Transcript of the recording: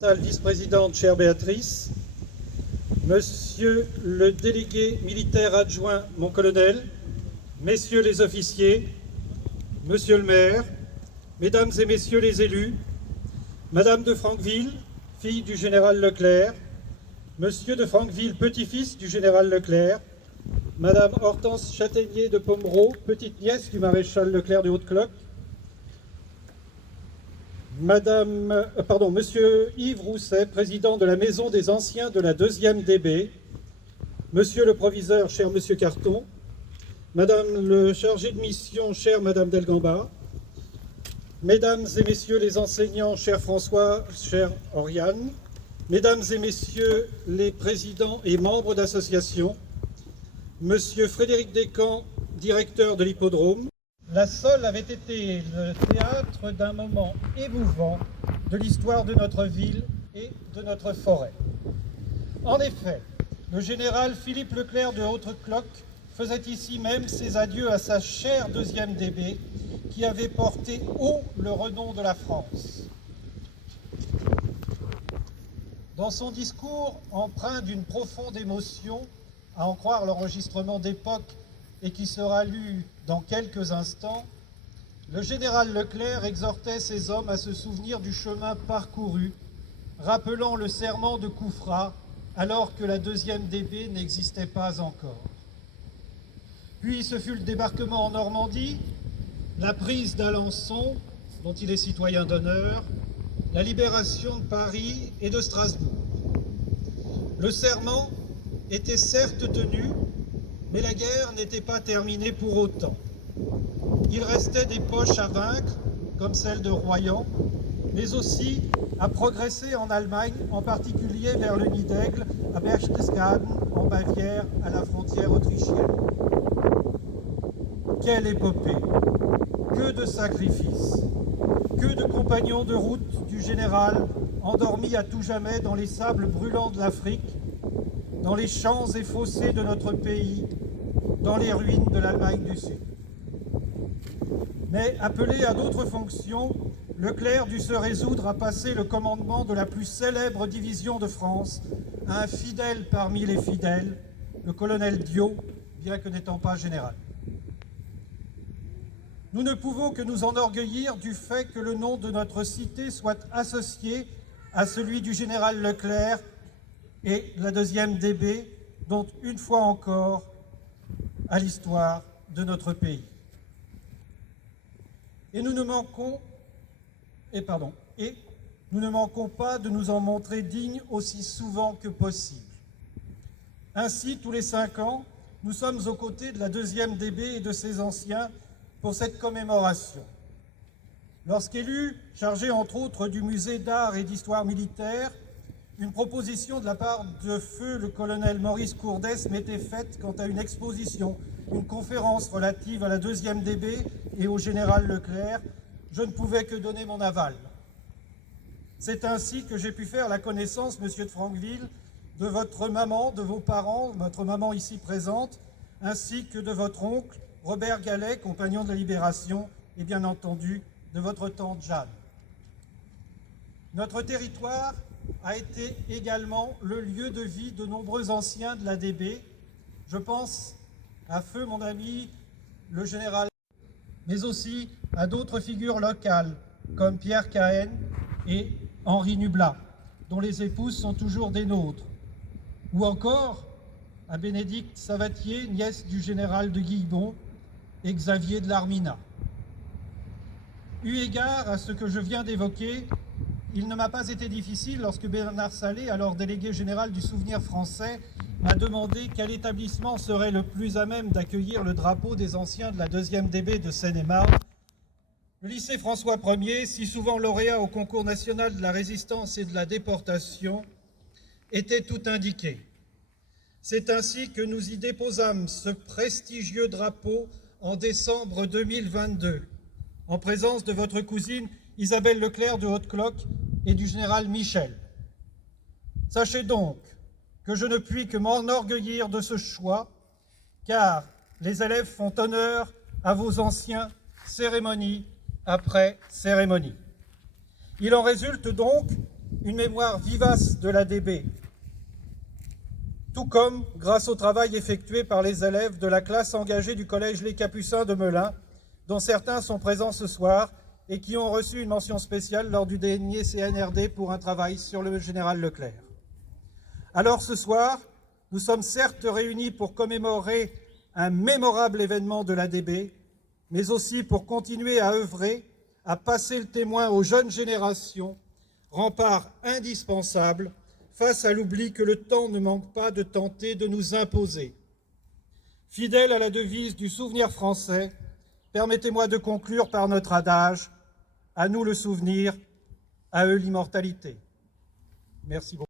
Vice-présidente, chère Béatrice, Monsieur le délégué militaire adjoint, mon colonel, Messieurs les officiers, Monsieur le maire, Mesdames et Messieurs les élus, Madame de Franqueville, fille du général Leclerc, Monsieur de Franqueville, petit-fils du général Leclerc, Madame Hortense Châtaignier de Pomereux, petite-nièce du maréchal Leclerc de Haute-Cloque, Monsieur Yves Rousset, président de la Maison des Anciens de la 2e DB, Monsieur le proviseur, cher Monsieur Carton, Madame le chargé de mission, chère Madame Delgamba, Mesdames et Messieurs les enseignants, cher François, chère Oriane, Mesdames et Messieurs les présidents et membres d'associations, Monsieur Frédéric Descamps, directeur de l'hippodrome. La Solle avait été le théâtre d'un moment émouvant de l'histoire de notre ville et de notre forêt. En effet, le général Philippe Leclerc de Haute-Cloque faisait ici même ses adieux à sa chère 2e DB qui avait porté haut le renom de la France. Dans son discours empreint d'une profonde émotion, à en croire l'enregistrement d'époque et qui sera lu dans quelques instants, le général Leclerc exhortait ses hommes à se souvenir du chemin parcouru, rappelant le serment de Coufras, alors que la 2e DB n'existait pas encore. Puis ce fut le débarquement en Normandie, la prise d'Alençon, dont il est citoyen d'honneur, la libération de Paris et de Strasbourg. Le serment était certes tenu, mais la guerre n'était pas terminée pour autant. Il restait des poches à vaincre, comme celle de Royan, mais aussi à progresser en Allemagne, en particulier vers le Nid d'Aigle, à Berchtesgaden, en Bavière, à la frontière autrichienne. Quelle épopée! Que de sacrifices! Que de compagnons de route du général, endormis à tout jamais dans les sables brûlants de l'Afrique, dans les champs et fossés de notre pays, dans les ruines de l'Allemagne du Sud. Mais appelé à d'autres fonctions, Leclerc dut se résoudre à passer le commandement de la plus célèbre division de France à un fidèle parmi les fidèles, le colonel Diot, bien que n'étant pas général. Nous ne pouvons que nous enorgueillir du fait que le nom de notre cité soit associé à celui du général Leclerc et la 2e DB, dont une fois encore à l'histoire de notre pays. Et nous ne manquons pas de nous en montrer dignes aussi souvent que possible. Ainsi, tous les 5 ans, nous sommes aux côtés de la 2e DB et de ses anciens pour cette commémoration. Lorsqu'élu, chargé entre autres du musée d'art et d'histoire militaire, une proposition de la part de feu le colonel Maurice Courdès m'était faite quant à une exposition, une conférence relative à la 2e DB et au général Leclerc. Je ne pouvais que donner mon aval. C'est ainsi que j'ai pu faire la connaissance, monsieur de Franqueville, de votre maman, de vos parents, votre maman ici présente, ainsi que de votre oncle, Robert Gallet, compagnon de la Libération, et bien entendu de votre tante Jeanne. Notre territoire a été également le lieu de vie de nombreux anciens de la DB. Je pense à feu mon ami le général, mais aussi à d'autres figures locales comme Pierre Cahen et Henri Nublat, dont les épouses sont toujours des nôtres, ou encore à Bénédicte Savatier, nièce du général de Guillebon, et Xavier de l'Armina. Eu égard à ce que je viens d'évoquer, il ne m'a pas été difficile lorsque Bernard Salé, alors délégué général du Souvenir français, m'a demandé quel établissement serait le plus à même d'accueillir le drapeau des anciens de la 2e DB de Seine-et-Marne. Le lycée François Ier, si souvent lauréat au concours national de la résistance et de la déportation, était tout indiqué. C'est ainsi que nous y déposâmes ce prestigieux drapeau en décembre 2022, en présence de votre cousine Isabelle Leclerc de Haute-Cloque et du général Michel. Sachez donc que je ne puis que m'enorgueillir de ce choix, car les élèves font honneur à vos anciens, cérémonie après cérémonie. Il en résulte donc une mémoire vivace de l'ADB, tout comme grâce au travail effectué par les élèves de la classe engagée du Collège Les Capucins de Melun, dont certains sont présents ce soir et qui ont reçu une mention spéciale lors du dernier CNRD pour un travail sur le général Leclerc. Alors ce soir, nous sommes certes réunis pour commémorer un mémorable événement de l'ADB, mais aussi pour continuer à œuvrer, à passer le témoin aux jeunes générations, rempart indispensable face à l'oubli que le temps ne manque pas de tenter de nous imposer. Fidèle à la devise du souvenir français, permettez-moi de conclure par notre adage « À nous le souvenir, à eux l'immortalité ». Merci beaucoup.